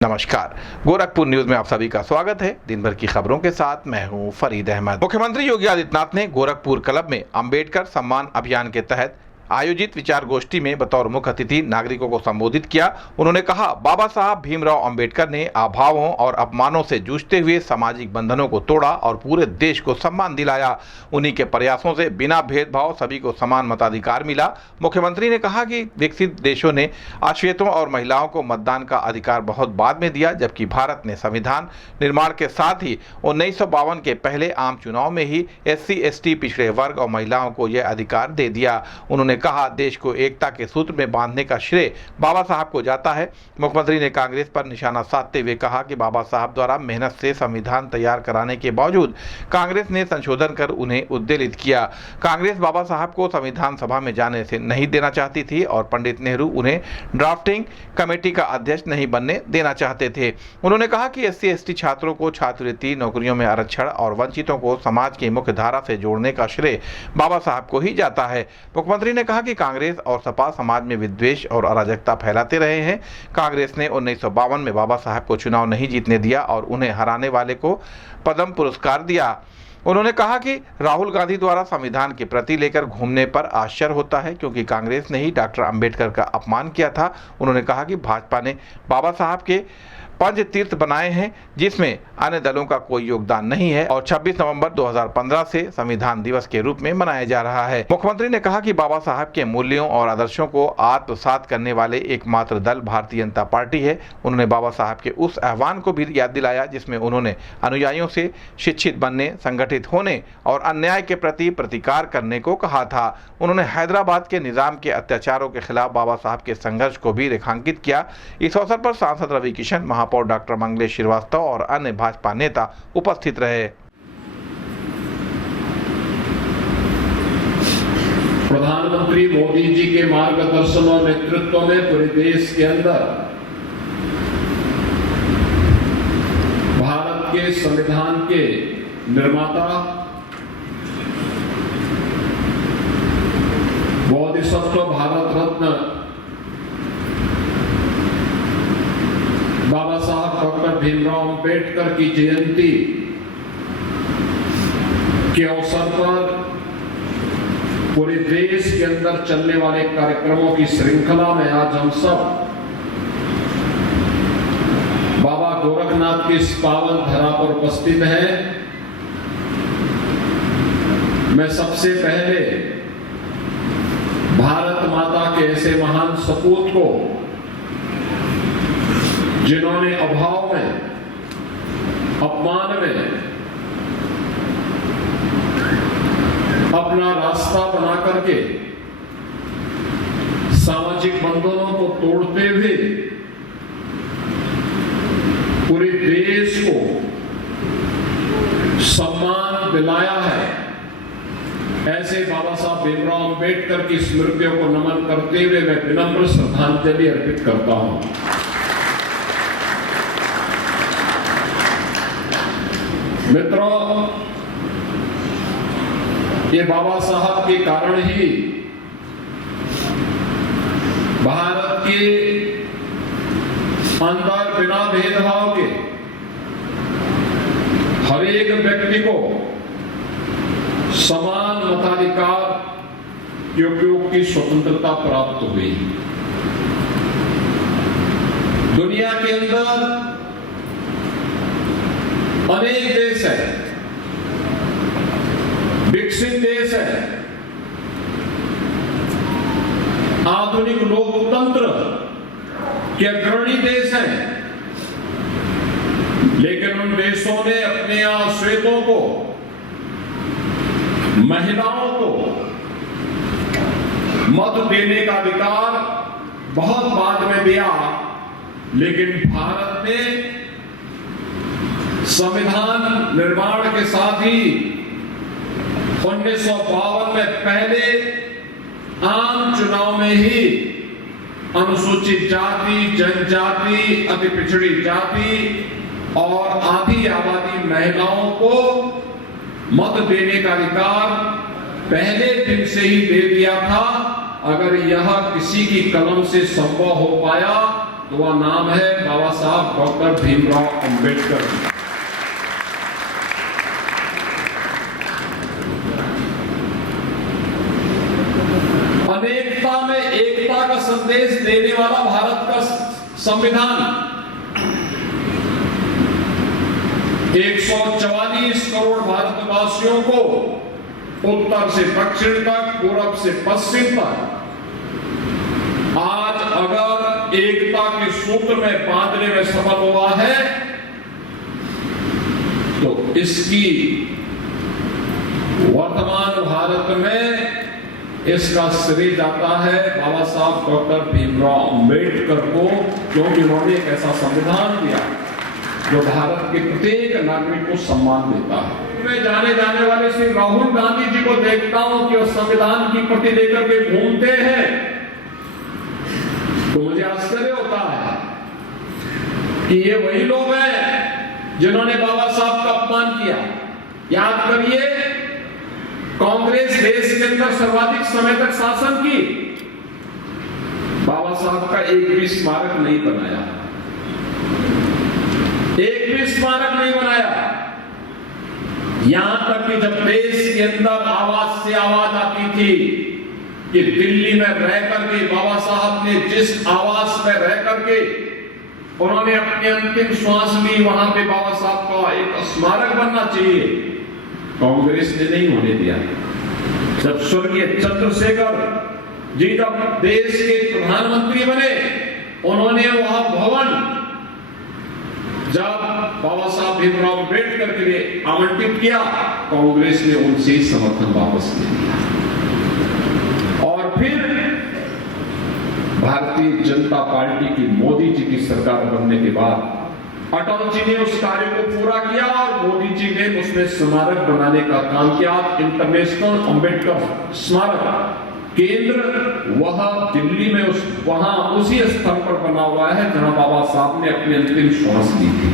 नमस्कार, गोरखपुर न्यूज में आप सभी का स्वागत है। दिन भर की खबरों के साथ मैं हूं फरीद अहमद। मुख्यमंत्री योगी आदित्यनाथ ने गोरखपुर क्लब में अंबेडकर सम्मान अभियान के तहत आयोजित विचार गोष्ठी में बतौर मुख्य अतिथि नागरिकों को संबोधित किया। उन्होंने कहा, बाबा साहब भीमराव अंबेडकर ने अभावों और अपमानों से जूझते हुए सामाजिक बंधनों को तोड़ा और पूरे देश को सम्मान दिलाया। उन्हीं के प्रयासों से बिना भेदभाव सभी को समान मताधिकार मिला। मुख्यमंत्री ने कहा कि विकसित देशों ने अश्वेतों और महिलाओं को मतदान का अधिकार बहुत बाद में दिया, जबकि भारत ने संविधान निर्माण के साथ ही 1952 के पहले आम चुनाव में ही SC ST पिछड़े वर्ग और महिलाओं को यह अधिकार दे दिया। उन्होंने कहा, देश को एकता के सूत्र में बांधने का श्रेय बाबा साहब को जाता है। मुख्यमंत्री ने कांग्रेस पर निशाना साधते हुए कहा कि बाबा साहब द्वारा मेहनत से संविधान तैयार कराने के बावजूद कांग्रेस ने संशोधन कर उन्हें उद्वेलित किया। कांग्रेस बाबा साहब को संविधान सभा में जाने से नहीं देना चाहती थी और पंडित नेहरू उन्हें ड्राफ्टिंग कमेटी का अध्यक्ष नहीं बनने देना चाहते थे। उन्होंने कहा कि SC ST छात्रों को छात्रवृत्ति, नौकरियों में आरक्षण और वंचितों को समाज की मुख्य धारा से जोड़ने का श्रेय बाबा साहब को ही जाता है। मुख्यमंत्री ने कहा कि कांग्रेस और सपा समाज में विद्वेष और अराजकता फैलाते रहे हैं। कांग्रेस ने 1952 में बाबा साहब को चुनाव नहीं जीतने दिया और उन्हें हराने वाले को पद्म पुरस्कार दिया। उन्होंने कहा कि राहुल गांधी द्वारा संविधान की प्रति लेकर घूमने पर आश्चर्य होता है, क्योंकि कांग्रेस ने ही डॉक्टर अंबेडकर का अपमान किया था। उन्होंने कहा कि भाजपा ने बाबा साहब के पंच तीर्थ बनाए हैं, जिसमें अन्य दलों का कोई योगदान नहीं है और 26 नवंबर 2015 से संविधान दिवस के रूप में मनाया जा रहा है। मुख्यमंत्री ने कहा कि बाबा साहब के मूल्यों और आदर्शों को आत्मसात करने वाले एकमात्र दल भारतीय जनता पार्टी है। उन्होंने बाबा साहब के उस आह्वान को भी याद दिलाया जिसमें उन्होंने अनुयायियों से शिक्षित बनने, संगठित होने और अन्याय के प्रति प्रतिकार करने को कहा था। उन्होंने हैदराबाद के निजाम के अत्याचारों के खिलाफ बाबा साहब के संघर्ष को भी रेखांकित किया। इस अवसर पर सांसद रवि किशन, महापौर डॉक्टर मंगलेश श्रीवास्तव और अन्य भाजपा नेता उपस्थित रहे। प्रधानमंत्री मोदी जी के मार्गदर्शन और नेतृत्व में पूरे देश के अंदर भारत के संविधान के निर्माता, बोधिसत्व भारत रत्न बाबा साहब डॉक्टर भीमराव अंबेडकर की जयंती के अवसर पर पूरे देश के अंदर चलने वाले कार्यक्रमों की श्रृंखला में आज हम सब बाबा गोरखनाथ की इस पावन धरा पर उपस्थित हैं। मैं सबसे पहले भारत माता के ऐसे महान सपूत को, जिन्होंने अभाव में, अपमान में अपना रास्ता बना करके सामाजिक बंधनों को तोड़ते हुए पूरे देश को सम्मान दिलाया है, ऐसे बाबा साहब भीमराव अंबेडकर की स्मृतियों को नमन करते हुए मैं विनम्र श्रद्धांजलि अर्पित करता हूं। मित्रों, ये बाबा साहब के कारण ही भारत के अंदर बिना भेदभाव के हर एक व्यक्ति को समान मताधिकार के उपयोग की स्वतंत्रता प्राप्त हुई। दुनिया के अंदर अनेक देश है, विकसित देश है, आधुनिक लोकतंत्र के अग्रणी देश हैं, लेकिन उन देशों ने अपने आश्रितों को, महिलाओं को मत देने का अधिकार बहुत बाद में दिया। लेकिन भारत ने संविधान निर्माण के साथ ही 1952 में पहले आम चुनाव में ही अनुसूचित जाति, जनजाति, अति पिछड़ी जाति और आधी आबादी महिलाओं को मत देने का अधिकार पहले दिन से ही दे दिया था। अगर यह किसी की कलम से संभव हो पाया तो वह नाम है बाबा साहब डॉक्टर भीमराव अंबेडकर। अनेकता में एकता का संदेश देने वाला भारत का संविधान 144 करोड़ भारतवासियों को उत्तर से दक्षिण तक, पूरब से पश्चिम तक आज अगर एकता के सूत्र में बांधने में सफल हुआ है तो इसकी वर्तमान भारत में इसका श्रेय जाता है बाबा साहब डॉक्टर भीमराव अंबेडकर को, क्योंकि उन्होंने एक ऐसा संविधान दिया जो भारत के प्रत्येक नागरिक को सम्मान देता है। मैं जाने जाने वाले श्री राहुल गांधी जी को देखता हूं कि वो संविधान की प्रति लेकर के घूमते हैं, तो मुझे आश्चर्य होता है कि ये वही लोग हैं जिन्होंने बाबा साहब का अपमान किया। याद करिए, कांग्रेस देश के अंदर सर्वाधिक समय तक शासन की, बाबा साहब का एक भी स्मारक नहीं बनाया, एक भी स्मारक नहीं बनाया। यहां तक कि जब देश के अंदर आवाज से आवाज आती थी कि दिल्ली में रह करके बाबा साहब ने जिस आवास में रह करके उन्होंने अपनी अंतिम श्वास ली, वहां पे बाबा साहब का एक स्मारक बनना चाहिए, कांग्रेस ने नहीं होने दिया। जब स्वर्गीय चंद्रशेखर जी जब देश के प्रधानमंत्री बने, उन्होंने वह भवन जब बाबा साहब भीमराव अंबेडकर के लिए आवंटित किया, कांग्रेस ने उनसे समर्थन वापस ले लिया। और फिर भारतीय जनता पार्टी की मोदी जी की सरकार बनने के बाद अटल जी ने उस कार्य को पूरा किया और मोदी जी ने उसमें स्मारक बनाने का काम किया। इंटरनेशनल अंबेडकर स्मारक केंद्र वह दिल्ली में वहां उसी स्थल पर बना हुआ है जहां बाबा साहब ने अपनी अंतिम श्वास ली थी।